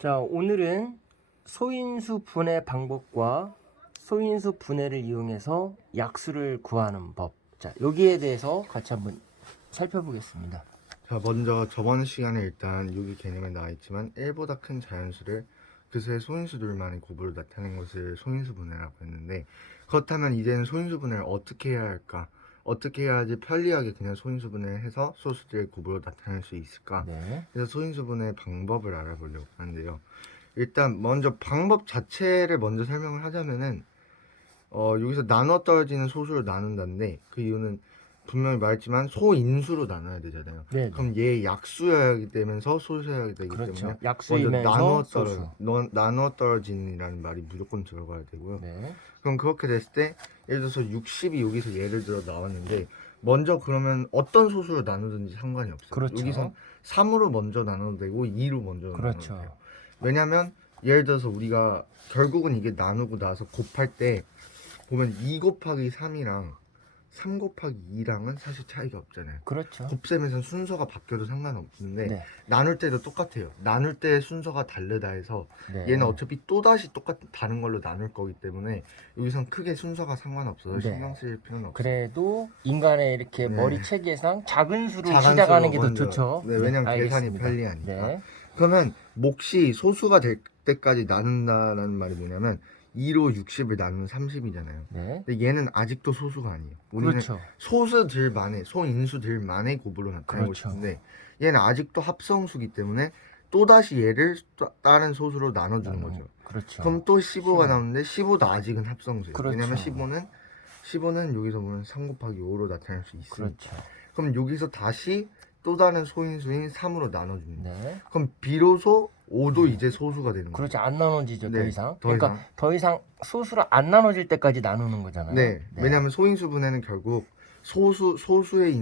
자, 오늘은 소인수 분해 방법과 소인수 분해를 이용해서 약수를 구하는 법. 자, 여기에 대해서 같이 한번 살펴보겠습니다. 자, 먼저 저번 시간에 일단 여기 개념에 나와 있지만 1보다 큰 자연수를 그수의 소인수들만의 곱으로 나타낸 것을 소인수 분해라고 했는데, 그렇다면 이제는 소인수 분해를 어떻게 해야 할까? 어떻게 해야지 편리하게 그냥 소인수 분해를 해서 소수들의 곱으로 나타낼 수 있을까? 네. 그래서 소인수 분해 방법을 알아보려고 하는데요. 일단 먼저 방법 자체를 먼저 설명을 하자면은 여기서 나눠 떨어지는 소수를 나눈다는데, 그 이유는 분명히 말했지만 소인수로 나눠야 되잖아요. 네. 그럼 얘 약수여야 되면서 소수여야 되기 그렇죠. 때문에 먼저 약수이면서 소수. 나눠 떨어진이라는 말이 무조건 들어가야 되고요. 네. 그럼 그렇게 됐을 때 예를 들어서 60이 여기서 예를 들어 나왔는데, 먼저 그러면 어떤 소수로 나누든지 상관이 없어요. 그렇죠. 여기서 3으로 먼저 나눠도 되고 2로 먼저 그렇죠. 나눠도 돼요. 왜냐면 예를 들어서 우리가 결국은 이게 나누고 나서 곱할 때 보면 2 곱하기 3이랑 3 곱하기 2랑은 사실 차이가 없잖아요. 그렇죠. 곱셈에서는 순서가 바뀌어도 상관없는데, 네. 나눌 때도 똑같아요. 나눌 때 순서가 다르다 해서 네. 얘는 어차피 또다시 다른 걸로 나눌 거기 때문에 여기선 크게 순서가 상관없어서 네. 신경 쓸 필요는 없어요. 그래도 인간의 이렇게 네. 머리 체계상 작은 수로 작은 시작하는 수로 게 더 먼저. 좋죠. 네, 왜냐면 계산이 알겠습니다. 편리하니까. 네. 그러면 몫이 소수가 될 때까지 나눈다라는 말이 뭐냐면 2로 60을 나누면 30이잖아요. 네. 근데 얘는 아직도 소수가 아니에요. 우리는 그렇죠. 소인수들만의 곱으로 나타내고 그렇죠. 싶은데, 얘는 아직도 합성수기 때문에 또다시 얘를 다른 소수로 나눠주는 거죠. 그렇죠. 그럼 또 15가 15. 나오는데 15도 아직은 합성수예요. 그렇죠. 왜냐면 15는 여기서 보면 3 곱하기 5로 나타낼 수 있으니까. 그렇죠. 그럼 여기서 다시 또 다른 소인수인 3으로 나눠줍니다. 네. 그럼 비로소 5도 이제 소수가 되는 거죠. 그렇지, 안 나눠지죠. 더 네, 이상. 더 그러니까 이상. 더 이상 소수로 안 나눠질 때까지 나누는 거잖아요. 네, 왜냐하면 소인수 분해는 결국 소수인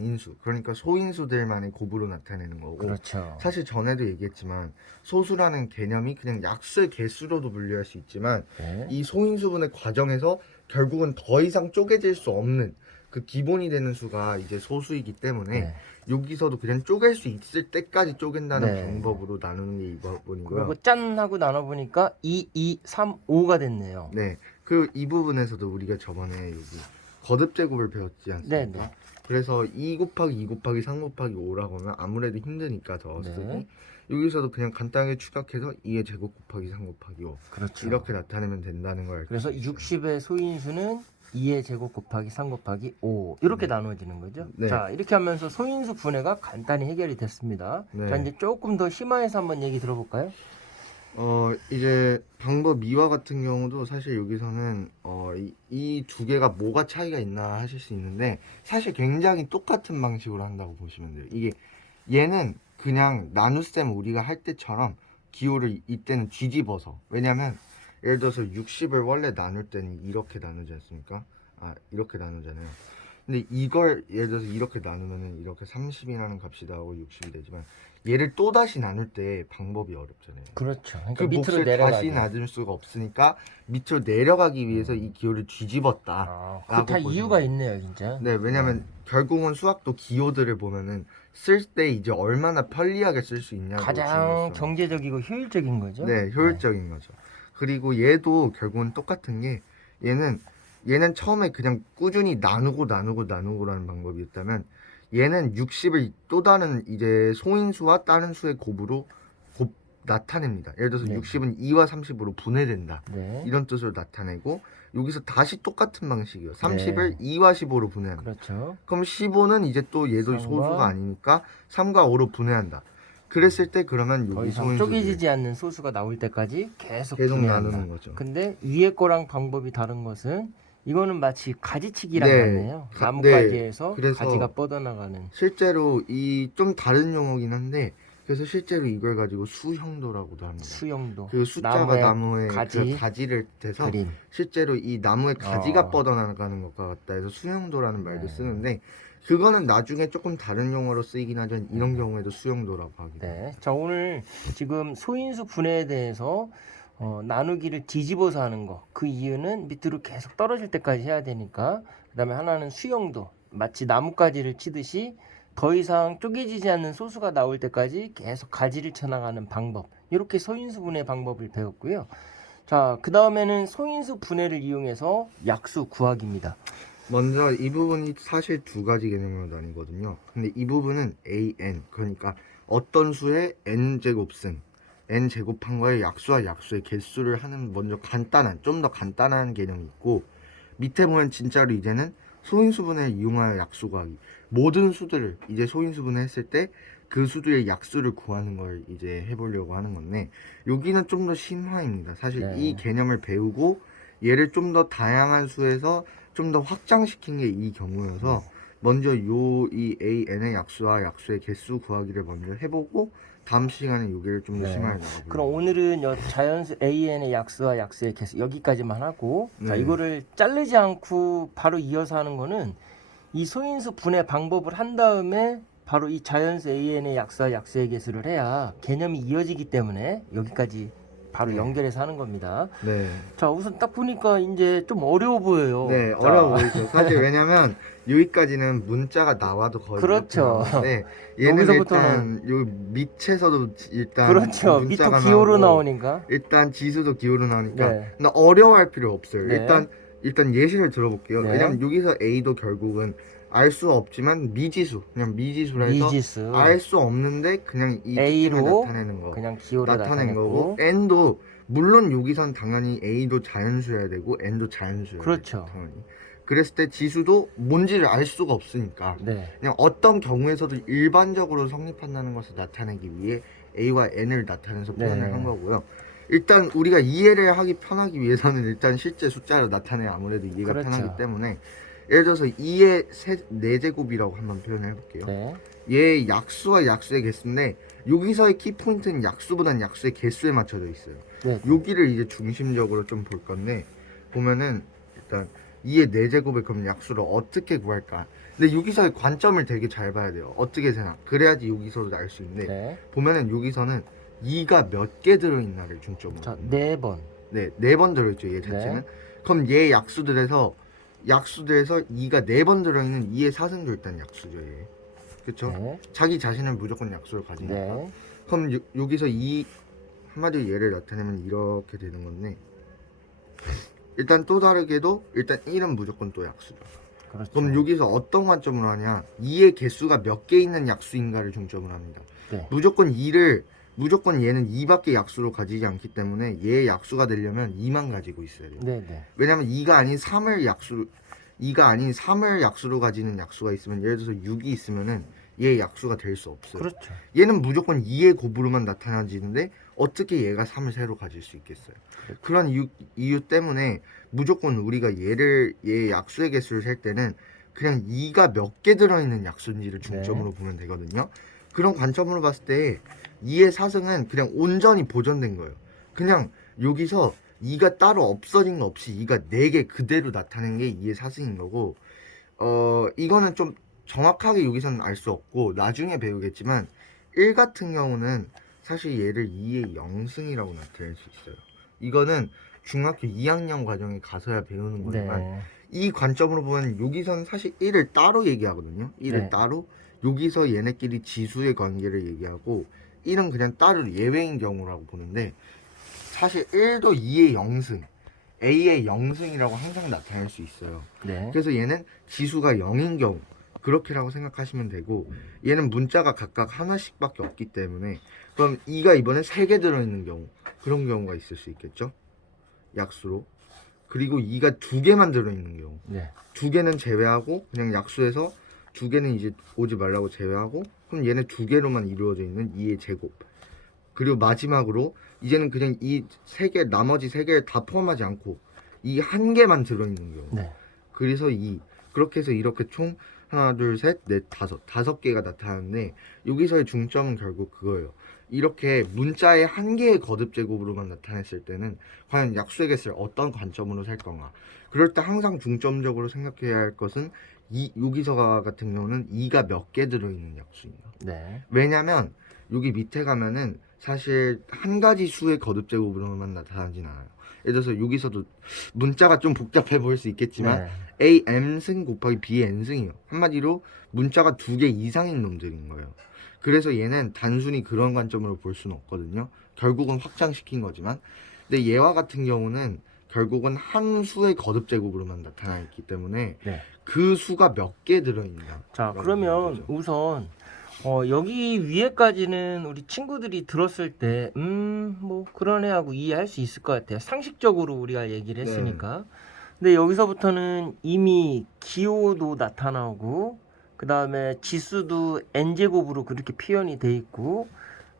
인수, 그러니까 소인수들만의 곱으로 나타내는 거고, 그렇죠. 사실 전에도 얘기했지만 소수라는 개념이 그냥 약수의 개수로도 분류할 수 있지만, 네. 이 소인수 분해 과정에서 결국은 더 이상 쪼개질 수 없는 그 기본이 되는 수가 이제 소수이기 때문에 네. 여기서도 그냥 쪼갤 수 있을 때까지 쪼갠다는 네. 방법으로 나누는 게 이 부분이고요. 그리고 짠 하고 나눠보니까 2, 2, 3, 5가 됐네요. 네, 이 부분에서도 우리가 저번에 여기 거듭 제곱을 배웠지 않습니까? 네, 네. 그래서 2 곱하기 2 곱하기 3 곱하기 5라고 하면 아무래도 힘드니까 더 네. 쓰기, 여기서도 그냥 간단하게 추격해서 2의 제곱 곱하기 3 곱하기 5 그렇죠. 이렇게 나타내면 된다는 걸 알고 그래서 있어요. 60의 소인수는 2의 제곱 곱하기 3 곱하기 5 이렇게 나누어지는 거죠. 네. 자, 이렇게 하면서 소인수 분해가 간단히 해결이 됐습니다. 네. 자, 이제 조금 더 심화해서 한번 얘기 들어볼까요? 이제 방법 2와 같은 경우도 사실 여기서는 이 두 개가 뭐가 차이가 있나 하실 수 있는데, 사실 굉장히 똑같은 방식으로 한다고 보시면 돼요. 이게 얘는 그냥 나눗셈 우리가 할 때처럼 기호를 이때는 뒤집어서, 왜냐면 예를 들어서 60을 원래 나눌 때는 이렇게 나누지 않습니까? 이렇게 나누잖아요. 근데 이걸 예를 들어서 이렇게 나누면은 이렇게 30이라는 값이 나오고 60이 되지만, 얘를 또 다시 나눌 때 방법이 어렵잖아요. 그렇죠. 그러니까 그 밑으로 몫을 내려가기. 다시 나눌 수가 없으니까 밑으로 내려가기 위해서 이 기호를 뒤집었다. 아, 그거 다 보시면 이유가 돼요. 있네요, 진짜. 네, 왜냐면 결국은 수학도 기호들을 보면은 쓸 때 이제 얼마나 편리하게 쓸 수 있냐고 가장 중요했어요. 경제적이고 효율적인 거죠. 네, 효율적인 거죠. 그리고 얘도 결국은 똑같은 게, 얘는 처음에 그냥 꾸준히 나누고라는 방법이었다면, 얘는 60을 또 다른 이제 소인수와 다른 수의 곱으로 나타냅니다. 예를 들어서 네. 60은 2와 30으로 분해된다, 네. 이런 뜻으로 나타내고, 여기서 다시 똑같은 방식이에요. 30을 2와 15로 분해한다. 그렇죠. 그럼 15는 이제 또 얘도 3과 소수가 아니니까 3과 5로 분해한다. 그랬을 때 그러면 더 여기 이상 소인수들 쪼개지지 않는 소수가 나올 때까지 계속 분해한다. 나누는 거죠. 근데 위에 거랑 방법이 다른 것은, 이거는 마치 가지치기랑 네. 같네요. 네. 나뭇가지에서 그래서 가지가 뻗어나가는. 실제로 이 좀 다른 용어긴 한데, 그래서 실제로 이걸 가지고 수형도라고도 합니다. 수영도. 그 숫자가 나무의 가지, 가지를 대서 그림. 실제로 이 나무의 가지가 어. 뻗어나가는 것과 같다 해서 수형도라는 말도 네. 쓰는데, 그거는 나중에 조금 다른 용어로 쓰이긴 하지만 이런 경우에도 수형도라고 하기도 해요. 네. 자, 오늘 지금 소인수 분해에 대해서 나누기를 뒤집어서 하는 거. 그 이유는 밑으로 계속 떨어질 때까지 해야 되니까. 그다음에 하나는 수영도. 마치 나뭇가지를 치듯이 더 이상 쪼개지지 않는 소수가 나올 때까지 계속 가지를 쳐나가는 방법, 이렇게 소인수 분해 방법을 배웠고요. 자, 그 다음에는 소인수 분해를 이용해서 약수 구하기입니다. 먼저 이 부분이 사실 두 가지 개념으로 나뉘거든요. 근데 이 부분은 AN, 그러니까 어떤 수의 n제곱승, n제곱한 거의 약수와 약수의 개수를 하는 먼저 간단한, 좀 더 간단한 개념이 있고, 밑에 보면 진짜로 이제는 소인수분해를 이용하여 약수 구하기. 모든 수들을 이제 소인수분해 했을 때 그 수들의 약수를 구하는 걸 이제 해보려고 하는 건데, 여기는 좀 더 심화입니다. 사실 네. 이 개념을 배우고 얘를 좀 더 다양한 수에서 좀 더 확장시킨 게 이 경우여서 먼저 이 AN의 약수와 약수의 개수 구하기를 먼저 해보고 다음 시간에 여기를 좀 더 네. 심하게 나가볼게요. 그럼 오늘은 자연수 AN의 약수와 약수의 개수 여기까지만 하고, 자, 네. 이거를 자르지 않고 바로 이어서 하는 거는 이 소인수 분해 방법을 한 다음에 바로 이 자연수 AN의 약수와 약수의 개수를 해야 개념이 이어지기 때문에 여기까지 바로 네. 연결해서 하는 겁니다. 네. 자, 우선 딱 보니까 이제 좀 어려워 보여요. 네, 자, 어려워 보이죠. 사실 왜냐면 여기까지는 문자가 나와도 거의 그렇죠. 이렇게 나오는데 얘는 여기서부터는 일단 여기 밑에서도 일단 그렇죠. 밑도 문자가 기호로 나오고 나오니까. 일단 지수도 기호로 나오니까 네. 근데 어려워할 필요 없어요. 네. 일단 예시를 들어볼게요. 네. 왜냐면 여기서 A도 결국은 알 수 없지만 미지수, 그냥 미지수라 해서 미지수. 알 수 없는데 그냥 이 특징을 A로 나타내는 거. 그냥 기호로 나타낸 거고 나타냈고. n도 물론 여기선 당연히 a도 자연수여야 되고 n도 자연수여야 그렇죠. 되고 당연히 그랬을 때 지수도 뭔지를 알 수가 없으니까 네. 그냥 어떤 경우에서도 일반적으로 성립한다는 것을 나타내기 위해 a와 n을 나타내서 표현을 네. 한 거고요. 일단 우리가 이해를 하기 편하기 위해서는 일단 실제 숫자로 나타내야 아무래도 이해가 그렇죠. 편하기 때문에 예를 들어서 2의 4제곱이라고 한번 표현을 해볼게요. 네. 얘 약수와 약수의 개수인데 여기서의 키포인트는 약수보다는 약수의 개수에 맞춰져 있어요. 네. 여기를 이제 중심적으로 좀 볼 건데 보면은 일단 2의 4제곱을 그럼 약수를 어떻게 구할까? 근데 여기서의 관점을 되게 잘 봐야 돼요. 어떻게 생각? 그래야지 여기서도 알 수 있는데 네. 보면은 여기서는 2가 몇 개 들어있나를 중점으로 자, 봅니다. 4번. 네, 4번 들어있죠 얘 자체는. 네. 그럼 얘 약수들에서 2가 4번 들어있는 2의 사승도 일단 약수죠 얘. 그쵸? 네. 자기 자신은 무조건 약수를 가지니까. 네. 그럼 여기서 이 한마디로 얘를 나타내면 이렇게 되는 건데 일단 또 다르게도 일단 1은 무조건 또 약수죠. 그렇죠. 그럼 여기서 어떤 관점으로 하냐? 2의 개수가 몇 개 있는 약수인가를 중점으로 합니다. 네. 무조건 얘는 2밖에 약수로 가지지 않기 때문에 얘의 약수가 되려면 2만 가지고 있어야 돼요. 네, 네. 왜냐면 2가 아닌 3을 약수로 가지는 약수가 있으면 예를 들어서 6이 있으면은 얘의 약수가 될 수 없어요. 그렇죠. 얘는 무조건 2의 곱으로만 나타나지는데 어떻게 얘가 3을 새로 가질 수 있겠어요. 그렇죠. 그런 이유 때문에 무조건 우리가 얘의 약수의 개수를 셀 때는 그냥 2가 몇 개 들어있는 약수인지를 중점으로 보면 되거든요. 그런 관점으로 봤을 때 2의 사승은 그냥 온전히 보존된 거예요. 그냥 여기서 2가 따로 없어진 거 없이 2가 4개 그대로 나타낸 게 2의 사승인 거고 이거는 좀 정확하게 여기서는 알 수 없고 나중에 배우겠지만 1 같은 경우는 사실 얘를 2의 0승이라고 나타낼 수 있어요. 이거는 중학교 2학년 과정에 가서야 배우는 거지만 네. 이 관점으로 보면 여기서는 사실 1을 따로 얘기하거든요. 1을 네. 따로 여기서 얘네끼리 지수의 관계를 얘기하고 1은 그냥 따로 예외인 경우라고 보는데 사실 1도 2의 0승 A의 0승이라고 항상 나타낼 수 있어요. 네. 그래서 얘는 지수가 0인 경우 그렇게라고 생각하시면 되고 얘는 문자가 각각 하나씩밖에 없기 때문에 그럼 2가 이번에 3개 들어있는 경우 그런 경우가 있을 수 있겠죠. 약수로. 그리고 2가 2개만 들어있는 경우 네. 2개는 제외하고 그냥 약수에서 2개는 이제 오지 말라고 제외하고 그럼 얘는 2개로만 이루어져 있는 2의 제곱. 그리고 마지막으로 이제는 그냥 이 3개 나머지 3개를 다 포함하지 않고 이 한 개만 들어있는 경우. 네. 그래서 그렇게 해서 이렇게 총 하나 둘셋넷 다섯 개가 나타나는데 여기서의 중점은 결국 그거예요. 이렇게 문자의 한 개의 거듭 제곱으로만 나타냈을 때는 과연 약수의 개수를 어떤 관점으로 셀 건가. 그럴 때 항상 중점적으로 생각해야 할 것은 여기서 같은 경우는 2가 몇 개 들어있는 약수인가. 네. 왜냐면 여기 밑에 가면은 사실 한 가지 수의 거듭 제곱으로만 나타나진 않아요. 예를 들어서 여기서도 문자가 좀 복잡해 보일 수 있겠지만 네. AM승 곱하기 BN승이요. 한마디로 문자가 2개 이상인 놈들인 거예요. 그래서 얘는 단순히 그런 관점으로 볼 수는 없거든요. 결국은 확장시킨 거지만. 근데 얘와 같은 경우는 결국은 한 수의 거듭 제곱으로만 나타나 있기 때문에 네. 그 수가 몇 개 들어있나. 자, 그러면 우선 여기 위에까지는 우리 친구들이 들었을 때 뭐 그러네 하고 이해할 수 있을 것 같아요. 상식적으로 우리가 얘기를 네. 했으니까. 근데 여기서부터는 이미 기호도 나타나고 그 다음에 지수도 n제곱으로 그렇게 표현이 돼 있고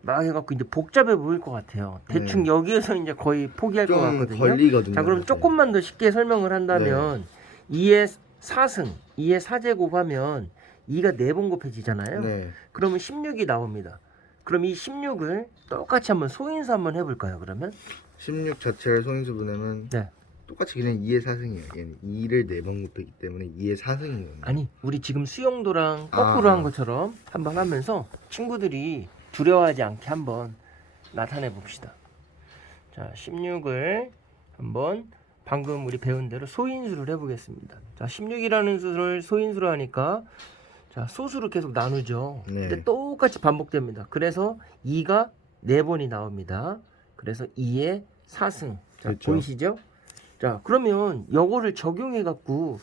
막 해갖고 이제 복잡해 보일 것 같아요. 대충 네. 여기에서 이제 거의 포기할 것 좀 같거든요. 걸리거든요. 자, 그럼 네. 조금만 더 쉽게 설명을 한다면 2의 4승, 2의 4제곱하면 2가 4번 곱해지잖아요. 네. 그러면 16이 나옵니다. 그럼 이 16을 똑같이 한번 소인수 한번 해볼까요? 그러면 16 자체를 소인수 분해면 네. 똑같이 그냥 2의 4승이에요. 얘는 2를 4번 곱했기 때문에 2의 4승이거든요. 아니 우리 지금 수영도랑 거꾸로 한 것처럼 한번 하면서 친구들이 두려워하지 않게 한번 나타내 봅시다. 자, 16을 한번 방금 우리 배운 대로 소인수를 해보겠습니다. 자, 16이라는 수를 소인수로 하니까 자, 소수로 계속 나누죠. 네. 근데 똑같이 반복됩니다. 그래서 2가 4번이 나옵니다. 그래서 2의 4승. 자, 그렇죠. 보이시죠? 자, 그러면 요거를 적용해 갖고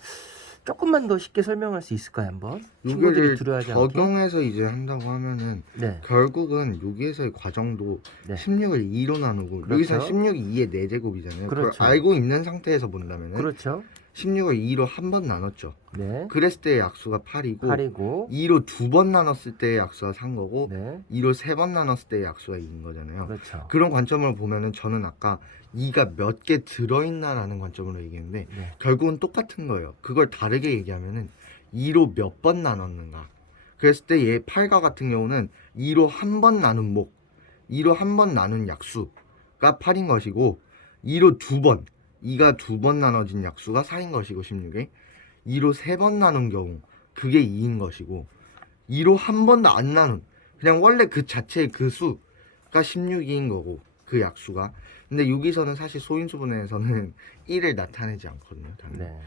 조금만 더 쉽게 설명할 수 있을까요, 한번? 친구들이 이거를 두려워하지 않게. 적용해서 이제 한다고 하면은 네. 결국은 여기에서의 과정도 네. 16을 2로 나누고 그렇죠. 여기서 16이 2의 4제곱이잖아요. 그렇죠. 그걸 알고 있는 상태에서 본다면은 그렇죠. 16을 2로 한 번 나눴죠. 네. 그랬을 때의 약수가 8이고 8이고 2로 2번 나눴을 때의 약수가 3거고 네. 2로 3번 나눴을 때의 약수가 2인 거잖아요. 그렇죠. 그런 관점으로 보면은 저는 아까 2가 몇 개 들어있나라는 관점으로 얘기했는데 네. 결국은 똑같은 거예요. 그걸 다르게 얘기하면은 2로 몇 번 나눴는가. 그랬을 때 얘 8과 같은 경우는 2로 한 번 나눈 목, 2로 한 번 나눈 약수가 8인 것이고 2로 2번, 2가 2번 나눠진 약수가 4인 것이고 16에 2로 3번 나눈 경우 그게 2인 것이고 2로 한 번도 안 나눈 그냥 원래 그 자체의 그 수가 16인 거고 그 약수가. 근데 여기서는 사실 소인수 분해에서는 1을 나타내지 않거든요. 당연히. 네.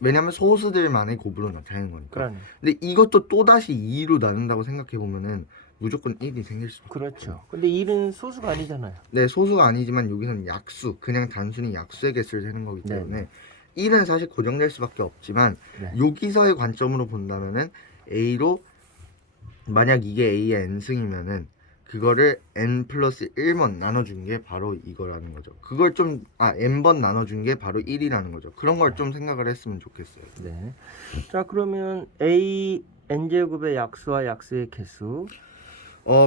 왜냐면 소수들만의 곱으로 나타내는 거니까. 그러네. 근데 이것도 또다시 2로 나눈다고 생각해 보면은 무조건 1이 생길 수밖에 그렇죠. 없어요. 근데 1은 소수가 아니잖아요. 네, 소수가 아니지만 여기서는 약수, 그냥 단순히 약수의 개수를 세는 거기 네. 때문에 1은 사실 고정될 수밖에 없지만 네. 여기서의 관점으로 본다면은 A로 만약 이게 A의 n승이면은 그거를 n 플러스 1번 나눠준 게 바로 이거라는 거죠. 그걸 좀 n번 나눠준 게 바로 1이라는 거죠. 그런 걸 좀 생각을 했으면 좋겠어요. 네. 자, 그러면 A n제곱의 약수와 약수의 개수.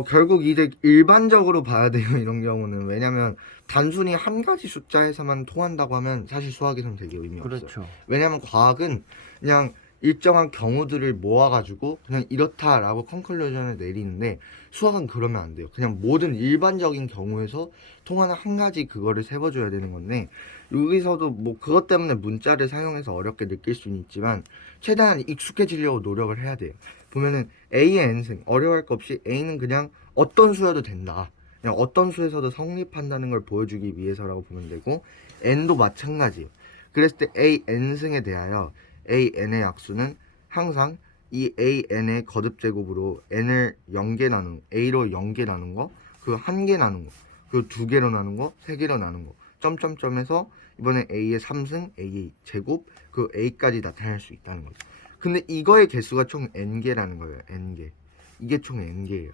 결국 이제 일반적으로 봐야 돼요. 이런 경우는. 왜냐면 단순히 한 가지 숫자에서만 통한다고 하면 사실 수학에서는 되게 의미 없어요. 그렇죠. 왜냐면 과학은 그냥 일정한 경우들을 모아가지고 그냥 이렇다라고 컨클루전을 내리는데 수학은 그러면 안 돼요. 그냥 모든 일반적인 경우에서 통하는 한 가지 그거를 세워줘야 되는 건데 여기서도 뭐 그것 때문에 문자를 사용해서 어렵게 느낄 수는 있지만 최대한 익숙해지려고 노력을 해야 돼요. 보면은 A의 n승 어려워할 거 없이 A는 그냥 어떤 수여도 된다. 그냥 어떤 수에서도 성립한다는 걸 보여주기 위해서라고 보면 되고 n도 마찬가지예요. 그랬을 때 A n승에 대하여 A n의 약수는 항상 이 A n의 거듭 제곱으로 n을 0개 나눈 A로 0개 나눈 거, 그 1개 나눈 거, 그 2개로 나눈 거, 3개로 나눈 거, 점점점에서 이번에 A의 3승, A의 제곱, 그 A까지 나타낼 수 있다는 거죠. 근데 이거의 개수가 총 n개라는 거예요. n개. 이게 총 n개예요.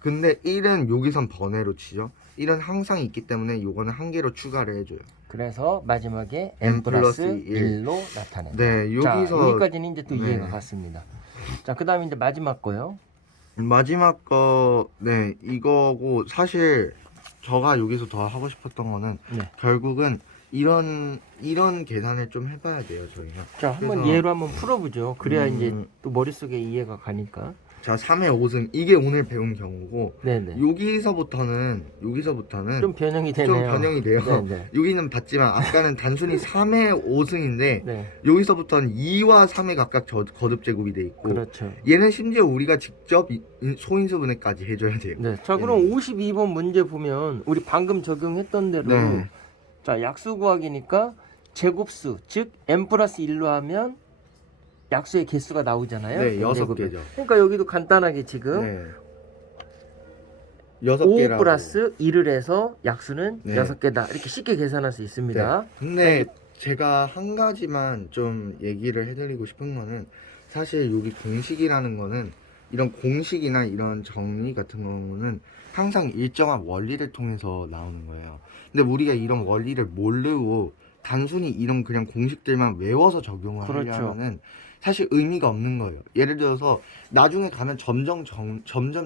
근데 1은 여기선 번외로 치죠. 1은 항상 있기 때문에 요거는 한 개로 추가를 해줘요. 그래서 마지막에 n n 플러스 플러스 1로 나타낸다. 네, 자, 여기서 여기까지는 이제 또 네. 이해가 갔습니다. 자, 그 다음에 이제 마지막 거요. 마지막 거, 네, 이거고 사실 제가 여기서 더 하고 싶었던 거는 네. 결국은 이런 계산을 좀 해봐야 돼요, 저희가. 자, 한번 그래서- 예로 한번 풀어보죠. 그래야 이제 음. 또 머릿속에 이해가 가니까. 자, 3의 5승 이게 오늘 배운 경우고 네네. 여기서부터는 좀 변형이 되네요. 좀 변형이 돼요. 네네. 여기는 봤지만 아까는 단순히 3의 5승인데 네. 여기서부터는 2와 3의 각각 거듭 제곱이 돼 있고 그렇죠. 얘는 심지어 우리가 직접 소인수 분해까지 해줘야 돼요. 네. 자, 그럼 52번 문제 보면 우리 방금 적용했던 대로 네. 자, 약수 구하기니까 제곱수, 즉 n 플러스 1로 하면 약수의 개수가 나오잖아요. 네, n 6 제곱이. 개죠. 그러니까 여기도 간단하게 지금 네. 6 5 개라고. 플러스 1을 해서 약수는 네. 6개다. 이렇게 쉽게 계산할 수 있습니다. 네. 근데 제가 한 가지만 좀 얘기를 해드리고 싶은 거는 사실 여기 공식이라는 거는 이런 공식이나 이런 정리 같은 경우는 항상 일정한 원리를 통해서 나오는 거예요. 근데 우리가 이런 원리를 모르고 단순히 이런 그냥 공식들만 외워서 적용을 그렇죠. 하려면은 사실 의미가 없는 거예요. 예를 들어서 나중에 가면 점점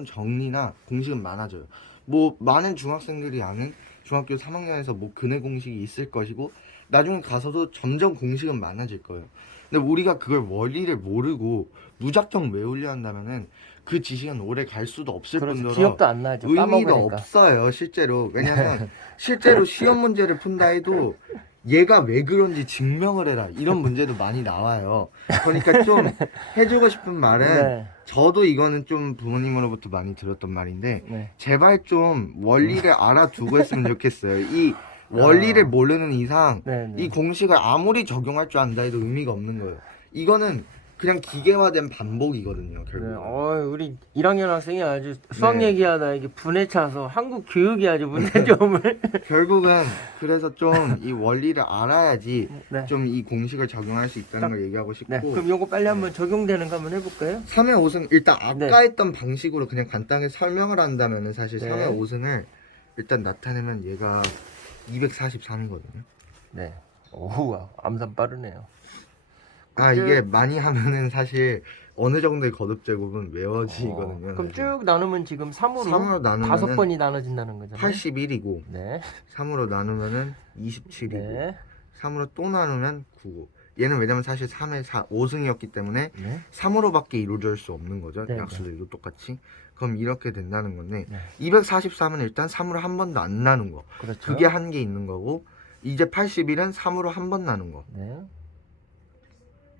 정리나 공식은 많아져요. 뭐 많은 중학생들이 아는 중학교 3학년에서 뭐 근해 공식이 있을 것이고 나중에 가서도 점점 공식은 많아질 거예요. 근데 우리가 그걸 원리를 모르고 무작정 외우려 한다면은 그 지식은 오래 갈 수도 없을 그렇죠. 뿐더러 기억도 안 나죠. 의미가 까먹으니까. 없어요, 실제로. 왜냐면 실제로 시험 문제를 푼다 해도 얘가 왜 그런지 증명을 해라 이런 문제도 많이 나와요. 그러니까 좀 해주고 싶은 말은 네. 저도 이거는 좀 부모님으로부터 많이 들었던 말인데 네. 제발 좀 원리를 알아두고 했으면 좋겠어요. 이 원리를 모르는 이상 네, 네. 이 공식을 아무리 적용할 줄 안다 해도 의미가 없는 거예요. 이거는 그냥 기계화된 반복이거든요, 네, 결국. 우리 1학년 학생이 아주 수학 네. 얘기하다 이게 분에 차서 한국 교육이 아주 문제점을 결국은 그래서 좀 이 원리를 알아야지 네. 좀 이 공식을 적용할 수 있다는 걸 얘기하고 싶고 네. 그럼 요거 빨리 한번 적용되는 거 한번 해볼까요? 3회 5승 일단 아까 네. 했던 방식으로 그냥 간단하게 설명을 한다면은 사실 네. 3회 5승을 일단 나타내면 얘가 243이거든요. 네. 오우, 암산 빠르네요. 아 그때- 이게 많이 하면은 사실 어느 정도의 거듭 제곱은 외워지거든요. 그럼 사실. 쭉 나누면 지금 3으로 3으로 나누면은 5번이 나눠진다는 거잖아요. 81이고 네. 3으로 나누면은 27이고 네. 3으로 또 나누면 9고 얘는 왜냐면 사실 3회 5승이었기 때문에 네. 3으로밖에 이루어질 수 없는 거죠. 네, 약수들도 똑같이. 그럼 이렇게 된다는 건데 네. 243은 일단 3으로 한 번도 안 나눈 거. 그렇죠. 그게 한 개 있는 거고 이제 81은 3으로 한 번 나눈 거. 네.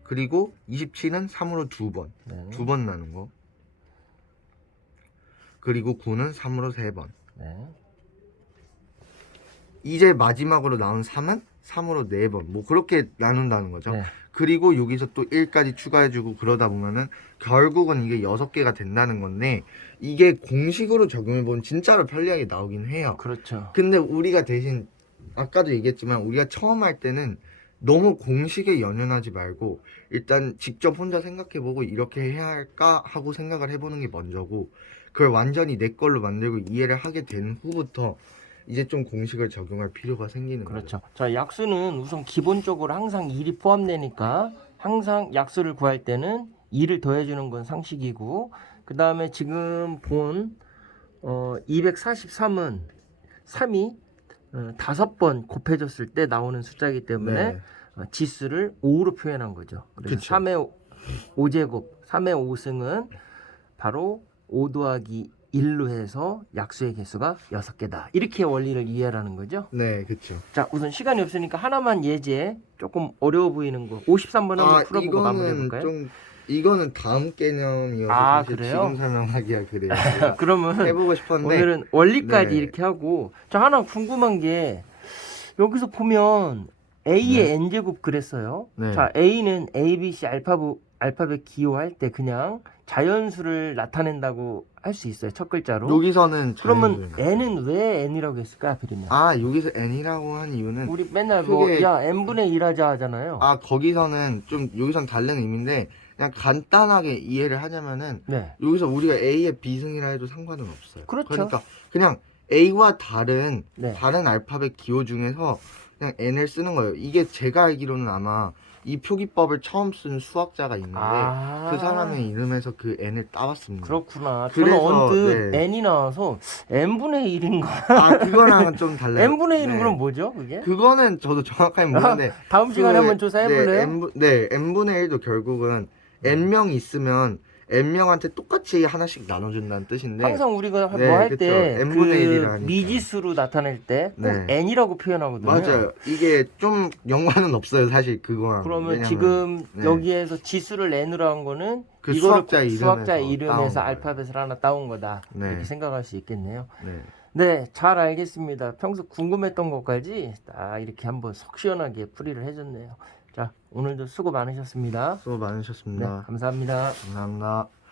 그리고 27은 3으로 두 번. 네. 두 번 나눈 거. 그리고 9는 3으로 세 번. 네. 이제 마지막으로 나온 3은 3으로 네 번. 뭐 그렇게 나눈다는 거죠. 네. 그리고 여기서 또 1까지 추가해주고 그러다 보면은 결국은 이게 6개가 된다는 건데 이게 공식으로 적용해보면 진짜로 편리하게 나오긴 해요. 그렇죠. 근데 우리가 대신 아까도 얘기했지만 우리가 처음 할 때는 너무 공식에 연연하지 말고 일단 직접 혼자 생각해보고 이렇게 해야 할까 하고 생각을 해보는 게 먼저고 그걸 완전히 내 걸로 만들고 이해를 하게 된 후부터 이제 좀 공식을 적용할 필요가 생기는 거죠. 그렇죠. 자, 약수는 우선 기본적으로 항상 1이 포함되니까 항상 약수를 구할 때는 2를 더해주는 건 상식이고 그 다음에 지금 본 243은 3이 5번 곱해졌을 때 나오는 숫자이기 때문에 네. 지수를 5로 표현한 거죠. 그래서 그쵸. 3의 5제곱, 3의 5승은 바로 5 더하기 1로 해서 약수의 개수가 6개다. 이렇게 원리를 이해하라는 거죠. 네, 그렇죠. 자, 우선 시간이 없으니까 하나만 예제 조금 어려워 보이는 거 53번 한번 풀어보고 마무리해 볼까요? 좀 이거는 다음 개념이어서 아, 사실 그래요? 지금 설명하기가 그래요. 제가 그러면 해보고 싶었는데 오늘은 원리까지 네. 이렇게 하고 자, 하나 궁금한 게 여기서 보면 A의 네. n제곱 그랬어요. 네. 자, A는 A, B, C 알파벳 기호할 때 그냥 자연수를 나타낸다고 할 수 있어요. 첫 글자로. 여기서는 그러면 자연수를 n은 왜 n이라고 했을까? 하필이면. 아 여기서 n이라고 한 이유는 우리 맨날 뭐 크게- 야 n분의 1 하자 하잖아요. 아 거기서는 좀 여기선 다른 의미인데 그냥 간단하게 이해를 하자면은 네. 여기서 우리가 A의 비승이라 해도 상관은 없어요. 그렇죠. 그러니까 그냥 A와 다른 네. 다른 알파벳 기호 중에서 그냥 n을 쓰는 거예요. 이게 제가 알기로는 아마 이 표기법을 처음 쓴 수학자가 있는데 그 사람의 이름에서 그 n을 따왔습니다. 그렇구나. 저는 그래서, 언뜻 네. n이 나와서 n분의 1인가? 아 그거랑은 좀 달라요. n분의 1은 네. 그럼 뭐죠? 그게? 그거는 저도 정확하게 모르는데 다음 시간에 한번 조사해볼래요? 네, n분의 1도 결국은 n명이 있으면 n명한테 똑같이 하나씩 나눠준다는 뜻인데 항상 우리가 네, 뭐 할 그쵸. 때 n분의 그 1이라 하니까. 미지수로 나타낼 때 꼭 네. n이라고 표현하거든요. 맞아요. 이게 좀 연관은 없어요, 사실 그거랑. 그러면 왜냐면, 지금 네. 여기에서 지수를 n으로 한 거는 그 이거를 수학자 이름에서 수학자 따온 이름에서 거예요. 알파벳을 하나 따온 거다. 네. 이렇게 생각할 수 있겠네요. 네. 네, 잘 알겠습니다. 평소 궁금했던 것까지 딱 이렇게 한번 속 시원하게 풀이를 해줬네요. 자, 오늘도 수고 많으셨습니다. 수고 네, 많으셨습니다. 감사합니다. 감사합니다.